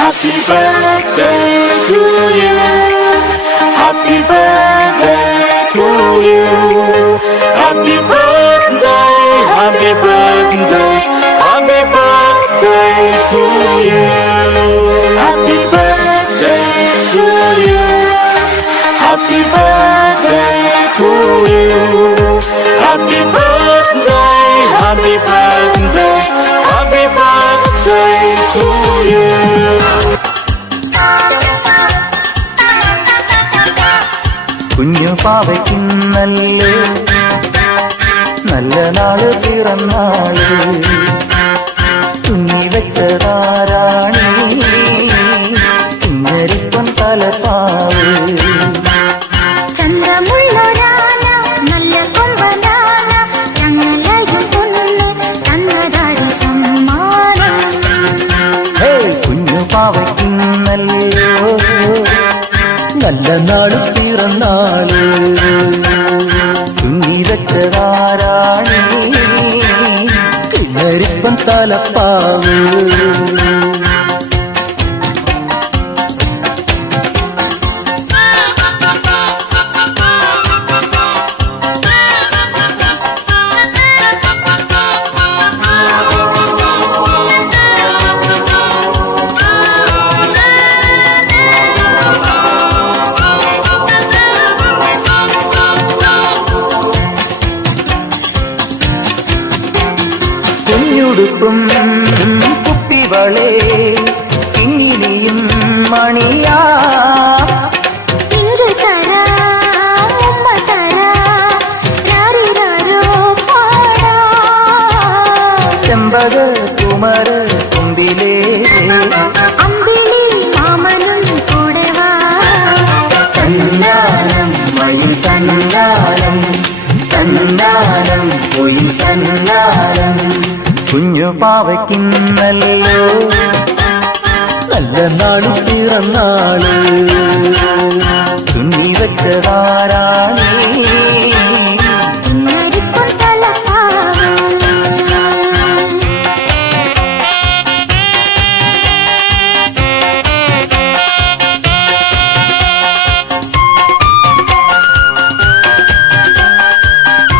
Happy birthday to you. Happy birthday to you. Happy birthday, happy birthday, happy birthday to you. Happy birthday to you. Happy birthday to you. Happy birthday, happy birthday, happy birthday to you. കുഞ്ഞു പാവയ്ക്കുന്നല്ലേ നല്ല നാള് പിറന്നാള് തുന്നി വെച്ചതാരാണി കുഞ്ഞരിപ്പം തലപ്പാവ് ചന്തമുള്ളൊരാന നല്ല കൊമ്പനാന ഞങ്ങളയും പൊന്ന് തന്നതാര സമ്മാനം. കുഞ്ഞു പാവയ്ക്കുന്നല്ലോ നല്ല നാള് പിറന്നാള് തുന്നി വെച്ചതാരാണി കിണരിപ്പം തലപ്പാവ് കുഞ്ഞുടുപ്പും കുപ്പിവളേ കിങ്ങിനിയും മണിയാ ഇങ്ങ് തരാം ഉമ്മ തരാം രാരിരാരോ പാടാം. ചെമ്പക കുമര കുമ്പിലേ അമ്പിളി മാമനും കൂടെ വാ. തന്നാലം മയിൽ തന്നാലം തന്നാലം പൊയിൽ തന്നാലം കുഞ്ഞു പാവയ്ക്കുന്നല്ലോ നല്ല നാളു പിറന്നാള്